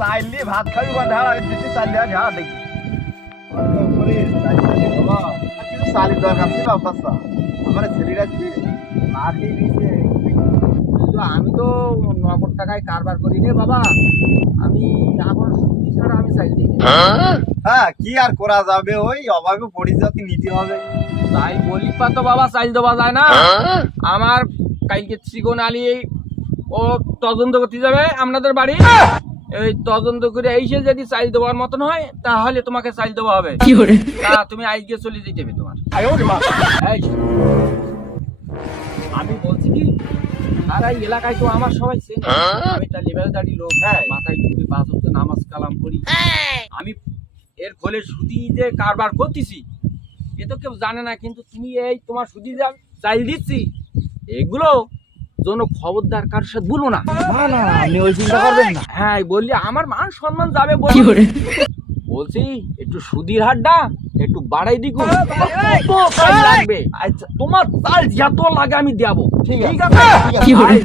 চাইল ভাত খাবি বা ঢাড়া দিচ্ছি চাইল ঝাড়া দেখি কিছু দরকার ছিল বাচ্চা আমার ছেলেরা কি না খেয়ে দিয়েছে কিন্তু আমি তো নগদ টাকায় কারবার করি রে বাবা। আমি এখন সুদি ছাড়া আমি চাইল দিই হ্যাঁ কি আর করা যাবে? ওই অভাবে পরিজাতি নিতে হবে। তাই বলি পা তো বাবা চাইল দেওয়া যায় না। আমার কালকে চিকন আলী ও তদন্ত করতে যাবে আপনাদের বাড়ি। এই তদন্ত করে এসে যদি চাইল দেওয়ার মতন হয় তাহলে তোমাকে চাইল দেওয়া হবে। তুমি আজকে চলে যেতে হবে তোমার। আমি বলছি কি এলাকায় তো আমার সবাই চেনে। আমি লেভেল দাঁড়ি লোক হ্যাঁ। মাথায় টুপি পাঁচ নামাজ কালাম করি আমি এর ফলে সুদি যে কারবার করতেছি এ তো কেউ জানে না কিন্তু তুমি এই তোমার সুদি যা চাইল দিচ্ছি এগুলো জন্য খবরদার কারোর সাথে বলব না। না না আপনি ওই চিন্তা করবেন না। হ্যাঁ বললি আমার মান সম্মান যাবে বলছি বলছি একটু সুদির একটু বাড়াই দিকো। লাগবে? আচ্ছা। তোমার চাল যত লাগে আমি দেবো ঠিক আছে, ঠিক আছে?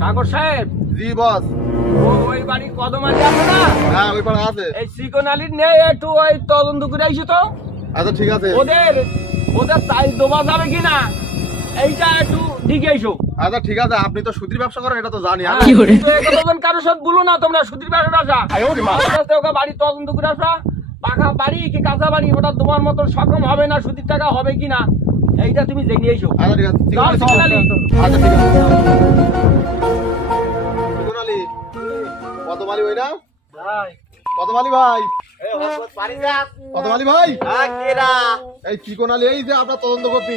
সাগর সাহেব জি বস। ওই বাড়ি কদম আছে না? হ্যাঁ ওই পাড়া আছে। এই নেই একটু ওই তদন্ত করে আইসো তো। আচ্ছা ঠিক আছে। ওদের ওদের চাল দেওয়া যাবে কিনা এইটা একটু দিকে এসো আচ্ছা ঠিক আছে আপনি তো সুতির ব্যবসা করেন এটা তো জানি। হ্যাঁ, আমি কথাজন কারোর সাথে বলো না তোমরা সুধীর ব্যবসা আসা আস্তে ওকে বাড়ি তদন্ত করে আসা। পাকা বাড়ি কি কাঁচা বাড়ি? ওটা তোমার মতো সক্ষম হবে না সুধীর টাকা হবে কিনা? এইটা তুমি জেনে এসো। আচ্ছা ঠিক আছে। আচ্ছা কত মালি ওই না মালি ভাই। কত ভাই। এই চিকন আলী এই যে আপনার তদন্ত করতে।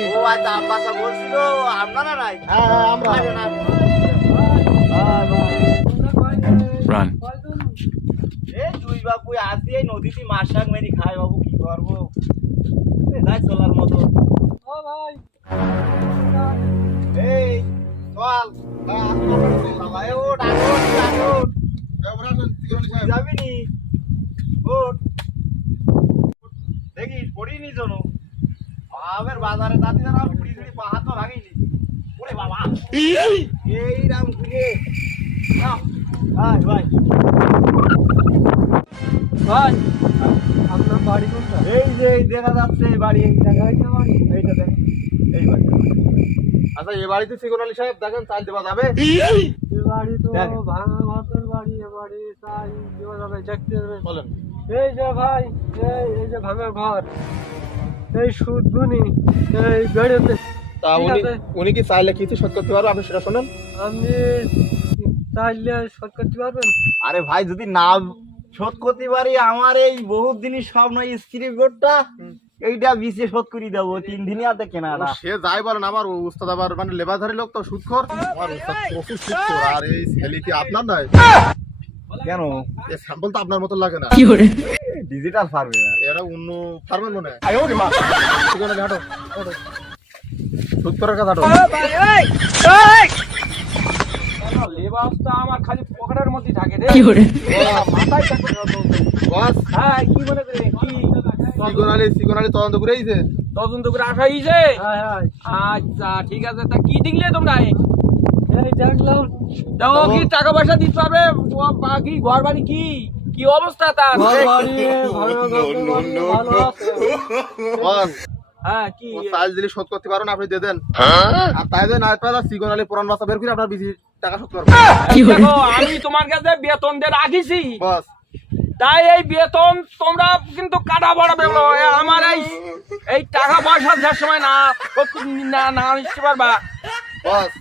হ্যাঁ হ্যাঁ আমরা। নদীতে মাছ শাক মেরি খাই বাবু কি করব? যাই চলার মতো। এই চল। বাবা, এ ওঠ, আগে ওঠ, আগে ওঠ। এ, ওঠ, আসুন, চিকন আলী সাহেব। যাবি নি? দেখিস পড়িনি জন বাবের বাজারে দাদি যারা পুড়ি ধরি পা হাত পা ভাঙিনি। ওরে বাবা। এই রাম ঘুরে আয়, ভাই। ভাই, আপনার বাড়ি কোনটা? এই যে দেখা যাচ্ছে বাড়ি এইটা বাড়ি এইটা দেখ। এই বাড়ি। আচ্ছা এ বাড়িতে চিকন আলী সাহেব দেখেন চাল দেওয়া যাবে? এ বাড়ি তো ভাঙা বাড়ি এ বাড়ি তাই দেওয়া যাবে দেখতে যাবে বলেন। এই যে ভাই এই এই যে ভাঙা ঘর এই সুদ গুনি এই বেড়েতে। তা উনি উনি কি চাইলে কিছু শোধ করতে পারবে? আপনি সেটা শোনেন। আপনি চাইলে শোধ করতে পারবেন? আরে ভাই যদি না শোধ করতে পারি আমার এই বহুত দিনই স্বপ্ন স্ক্রিপ্ট বোর্ডটা এইটা শোধ করে দেবো তিন দিনই হাতে কেনাটা সে যাই বলেন আমার উস্তাদ আবার মানে লেবারধারী লোক তো সুদখোর আমার উস্তাদ প্রচুর সুদখোর আর এই ছেলে কি আপনার নয়। কেন? এই স্যাম্পল তো আপনার মতো লাগে না। ডিজিটাল সার্ভে এরা অন্য ফার্মের মনে হয়। ঠিক আছে হাঁটো হাঁটো। সুদ করার কথা হাঁটো। লেবাসটা আমার খালি পকেটের মধ্যে থাকে রে। মাথায় থাকে বস। হ্যাঁ কি মনে করে কি? তদন্ত করে এইছে তদন্ত করে আসা হ্যাঁ হ্যাঁ। আচ্ছা ঠিক আছে তা কি দেখলে তোমরা? এই দেখলাম। দেখো কি টাকা পয়সা দিতে পারবে বাকি ঘর বাড়ি কি? কি অবস্থা তার? ঘর বাড়ি ভাঙা ঘরের বাড়ি ভালো আছে। বস। হ্যাঁ কি? দিলে শোধ করতে আপনি দিয়ে দেন। আর তাই দেন আর পালা চিকন আলী পুরান বাসা বের করে আপনার বেশি টাকা শোধ করবেন দেখো আমি তোমার কাছে বেতন দিয়ে রাখিছি। বস। তাই এই বেতন তোমরা কিন্তু কাটা পড়াবে বলো আমার এই এই টাকা পয়সা যে সময় না না না নিতে পারবা? বস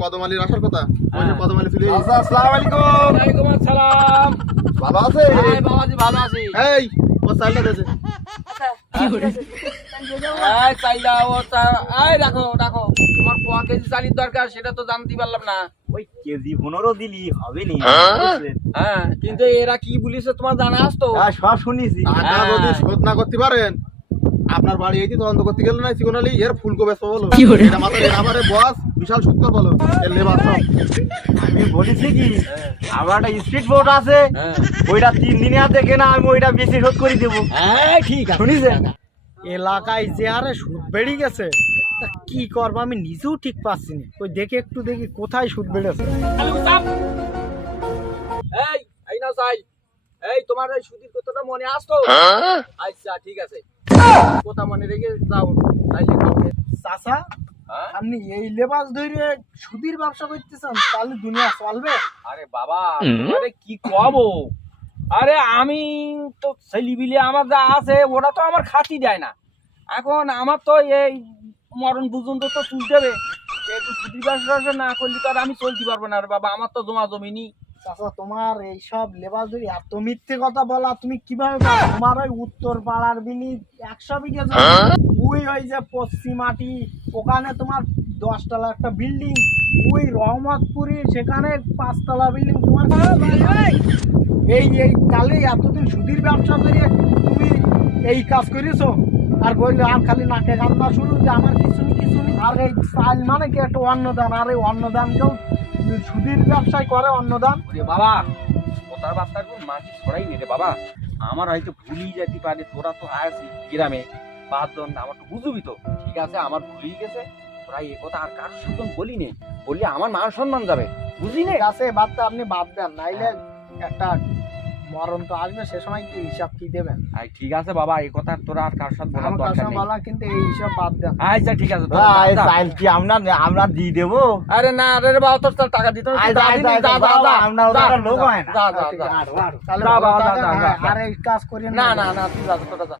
কদম আসার কথা। ওই যে কদম আলী ছিল আচ্ছা আসসালামু আলাইকুম। ওয়ালাইকুম আসসালাম। ভালো আছে এই বাবাজি ভালো আছি। এই ও চালটা দিয়েছে এই চাইলা ও চা- এই রাখো রাখো। তোমার পোয়া কেজি চালির দরকার সেটা তো জানতে পারলাম না। ওই কেজি পনেরো দিলি হবে নি হ্যাঁ কিন্তু এরা কি বলিছে তোমার জানা আসতো হ্যাঁ সব শুনেছি। টাকা হ্যাঁ। যদি শোধ না করতে পারেন আপনার বাড়ি এই তদন্ত করতে গেল না চিকন আলী এর ফুলকো বেসবো বলো? এটা মাত্র আমারে বস বিশাল বলো এর লেবার সব। আমি বলেছি কি আমার একটা স্পিড বোট আছে হ্যাঁ। ওইটা তিন দিনে হাতে কেনা আমি ওইটা বেশি শোধ করে দেবো। হ্যাঁ ঠিক আছে শুনিছেন? এলাকায় যে আরে সুদ বেড়ে গেছে তা কি করব? আমি নিজেও ঠিক পাচ্ছি না। ওই দেখে একটু দেখি কোথায় সুদ বেড়েছে। এই এই না চাই এই তোমার এই সুদীর কথাটা মনে আসতো? আচ্ছা ঠিক আছে। কথা মনে রেখে যাও। তাইলে চাচা হ্যাঁ? আপনি এই লেবাস ধরে সুদির ব্যবসা করতেছেন তাহলে দুনিয়া চলবে? আরে বাবা আরে কি কব? আরে আমি তো ছেলিবিলি আমার যা আছে ওটা তো আমার খাতি দেয় না। এখন আমার তো এই মরণ পর্যন্ত তো তুলতে হবে একটু না করলে তো আর আমি চলতে পারব না রে বাবা আমার তো জমা জমি নি চাচা তোমার এইসব লেবাস ধরে এত মিথ্যে কথা বলা তুমি কীভাবে? তোমার ওই উত্তর পাড়ার বিনি একশো বিঘে জমি। ওই ওই যে পশ্চিমাটি ওখানে তোমার দশতলা একটা বিল্ডিং ওই রহমতপুরি সেখানে পাঁচতলা বিল্ডিং। তোমার এই এই তাহলে এতদিন সুদীর ব্যবসা করে তুমি এই কাজ করেছ? আর বললে আম খালি নাকে কান্না শুরু যে আমার কিছু কিছু আর এই চাল মানে কি একটা অন্নদান? আর এই অন্নদান কেউ সুদীর ব্যবসায় করে অন্নদান? ওরে বাবা কথার বার্তার কোন মাটি ছড়াই নে রে বাবা। আমার হয়তো ভুলই যেতে পারে তোরা তো আছি গ্রামে। পাঁচজন আমার তো বুঝবি তো। ঠিক আছে আমার ভুলই গেছে। তোরা এ কথা আর কারোর সাথে বলি নে। বললে আমার মান সম্মান যাবে। বুঝলি নে? আছে বাদটা আপনি বাদ দেন নাইলে একটা মরণ তো আসবে সে সময় কি হিসাব কি দেবেন? আই ঠিক আছে বাবা এই কথা তোরা আর কার সাথে বলার দরকার নেই। বলা কিন্তু এই হিসাব বাদ দেন। আচ্ছা ঠিক আছে ভাই যা। কি আমরা আমরা দিয়ে দেব? আরে না আরে রে বাবা তোর তো টাকা দিতে হবে, দাদা যা, আমরা ওটা লোক হয় না। দাদা দাদা। তাহলে বাবা, যা, হ্যাঁ। আর কাজ করি না না না তুই যা তোরা যা